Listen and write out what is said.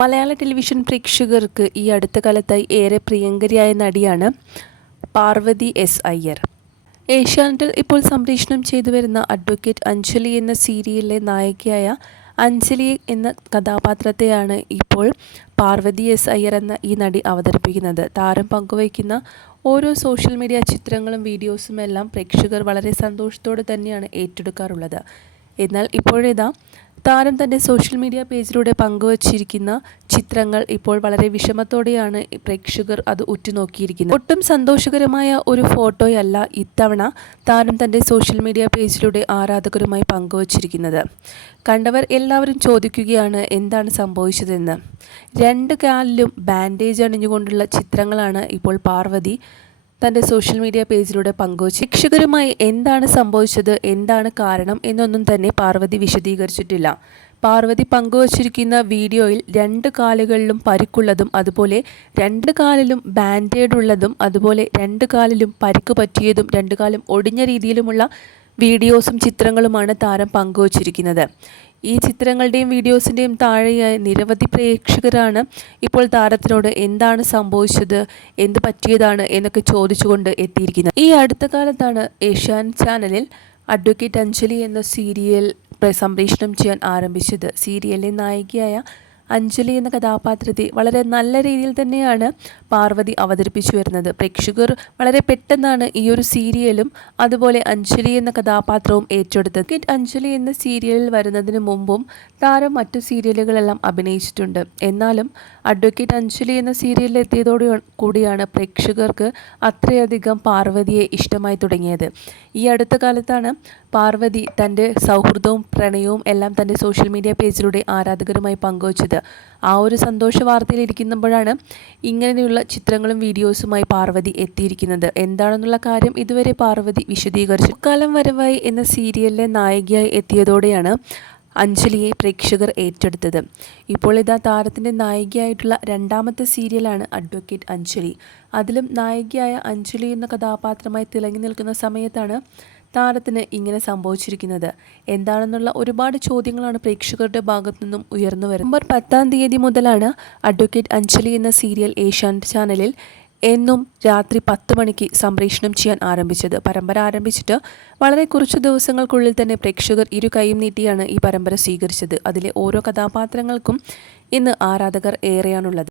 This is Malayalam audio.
മലയാള ടെലിവിഷൻ പ്രേക്ഷകർക്ക് ഈ അടുത്ത കാലത്തായി ഏറെ പ്രിയങ്കരിയായ നടിയാണ് പാർവതി എസ് അയ്യർ. ഏഷ്യാനെറ്റിൽ ഇപ്പോൾ സംപ്രേഷണം ചെയ്തു വരുന്ന അഡ്വക്കേറ്റ് അഞ്ജലി എന്ന സീരിയലിലെ നായികയായ അഞ്ജലി എന്ന കഥാപാത്രത്തെയാണ് ഇപ്പോൾ പാർവതി എസ് അയ്യർ എന്ന ഈ നടി അവതരിപ്പിക്കുന്നത്. താരം പങ്കുവയ്ക്കുന്ന ഓരോ സോഷ്യൽ മീഡിയ ചിത്രങ്ങളും വീഡിയോസും എല്ലാം പ്രേക്ഷകർ വളരെ സന്തോഷത്തോടെ തന്നെയാണ് ഏറ്റെടുക്കാറുള്ളത്. എന്നാൽ ഇപ്പോഴിതാ താരം തന്റെ സോഷ്യൽ മീഡിയ പേജിലൂടെ പങ്കുവച്ചിരിക്കുന്ന ചിത്രങ്ങൾ ഇപ്പോൾ വളരെ വിഷമത്തോടെയാണ് പ്രേക്ഷകർ അത് ഉറ്റുനോക്കിയിരിക്കുന്നത്. ഒട്ടും സന്തോഷകരമായ ഒരു ഫോട്ടോയല്ല ഇത്തവണ താരം തന്റെ സോഷ്യൽ മീഡിയ പേജിലൂടെ ആരാധകരുമായി പങ്കുവച്ചിരിക്കുന്നത്. കണ്ടവർ എല്ലാവരും ചോദിക്കുകയാണ് എന്താണ് സംഭവിച്ചതെന്ന്. രണ്ട് കാലിലും ബാൻഡേജ് അണിഞ്ഞുകൊണ്ടുള്ള ചിത്രങ്ങളാണ് ഇപ്പോൾ പാർവതി തന്റെ സോഷ്യൽ മീഡിയ പേജിലൂടെ പങ്കുവച്ചു ശിക്ഷകരുമായി എന്താണ് സംഭവിച്ചത്? എന്താണ് കാരണം? എന്നൊന്നും തന്നെ പാർവതി വിശദീകരിച്ചിട്ടില്ല. പാർവതി പങ്കുവച്ചിരിക്കുന്ന വീഡിയോയിൽ രണ്ട് കാലുകളിലും പരിക്കുള്ളതും അതുപോലെ രണ്ട് കാലിലും ബാൻഡേഡ് ഉള്ളതും അതുപോലെ രണ്ട് കാലിലും പരിക്ക് പറ്റിയതും രണ്ട് കാലും ഒടിഞ്ഞ രീതിയിലുമുള്ള വീഡിയോസും ചിത്രങ്ങളുമാണ് താരം പങ്കുവച്ചിരിക്കുന്നത്. ഈ ചിത്രങ്ങളുടെയും വീഡിയോസിന്റെയും താഴെയായി നിരവധി പ്രേക്ഷകരാണ് ഇപ്പോൾ താരത്തിനോട് എന്താണ് സംഭവിച്ചത് എന്ത് പറ്റിയതാണ് എന്നൊക്കെ ചോദിച്ചുകൊണ്ട് എത്തിയിരിക്കുന്നത്. ഈ അടുത്ത കാലത്താണ് ഏഷ്യാൻ ചാനലിൽ അഡ്വക്കേറ്റ് അഞ്ജലി എന്ന സീരിയൽ സംപ്രേഷണം ചെയ്യാൻ ആരംഭിച്ചത്. സീരിയലിലെ നായികയായ അഞ്ജലി എന്ന കഥാപാത്രത്തെ വളരെ നല്ല രീതിയിൽ തന്നെയാണ് പാർവതി അവതരിപ്പിച്ചു വരുന്നത്. പ്രേക്ഷകർ വളരെ പെട്ടെന്നാണ് ഈ ഒരു സീരിയലും അതുപോലെ അഞ്ജലി എന്ന കഥാപാത്രവും ഏറ്റെടുത്തത്. കിറ്റ് അഞ്ജലി എന്ന സീരിയലിൽ വരുന്നതിന് മുമ്പും താരം മറ്റു സീരിയലുകളെല്ലാം അഭിനയിച്ചിട്ടുണ്ട്. എന്നാലും അഡ്വക്കേറ്റ് അഞ്ജലി എന്ന സീരിയലിൽ എത്തിയതോടെ കൂടിയാണ് പ്രേക്ഷകർക്ക് അത്രയധികം പാർവതിയെ ഇഷ്ടമായി തുടങ്ങിയത്. ഈ അടുത്ത കാലത്താണ് പാർവതി തന്റെ സൗഹൃദവും പ്രണയവും എല്ലാം തന്റെ സോഷ്യൽ മീഡിയ പേജിലൂടെ ആരാധകരുമായി പങ്കുവച്ചത്. ആ ഒരു സന്തോഷ വാർത്തയിൽ ഇരിക്കുമ്പോഴാണ് ഇങ്ങനെയുള്ള ചിത്രങ്ങളും വീഡിയോസുമായി പാർവതി എത്തിയിരിക്കുന്നത്. എന്താണെന്നുള്ള കാര്യം ഇതുവരെ പാർവതി വിശദീകരിച്ചു. കാലം വരവായി എന്ന സീരിയലിലെ നായികയായി എത്തിയതോടെയാണ് അഞ്ജലിയെ പ്രേക്ഷകർ ഏറ്റെടുത്തത്. ഇപ്പോൾ ഇതാ താരത്തിന്റെ നായികയായിട്ടുള്ള രണ്ടാമത്തെ സീരിയലാണ് അഡ്വക്കേറ്റ് അഞ്ജലി. അതിലും നായികയായ അഞ്ജലി എന്ന കഥാപാത്രമായി തിളങ്ങി നിൽക്കുന്ന സമയത്താണ് താരത്തിന് ഇങ്ങനെ സംഭവിച്ചിരിക്കുന്നത്? എന്താണെന്നുള്ള ഒരുപാട് ചോദ്യങ്ങളാണ് പ്രേക്ഷകരുടെ ഭാഗത്തു നിന്നും ഉയർന്നു വരുന്നത്. നവംബർ പത്താം തീയതി മുതലാണ് അഡ്വക്കേറ്റ് അഞ്ജലി എന്ന സീരിയൽ ഏഷ്യാനെറ്റ് ചാനലിൽ എന്നും രാത്രി പത്ത് മണിക്ക് സംപ്രേഷണം ചെയ്യാൻ ആരംഭിച്ചത്. പരമ്പര ആരംഭിച്ചിട്ട് വളരെ കുറച്ച് ദിവസങ്ങൾക്കുള്ളിൽ തന്നെ പ്രേക്ഷകർ ഇരു കൈയും നീട്ടിയാണ് ഈ പരമ്പര സ്വീകരിച്ചത്. അതിലെ ഓരോ കഥാപാത്രങ്ങൾക്കും ഇന്ന് ആരാധകർ ഏറെയാണുള്ളത്.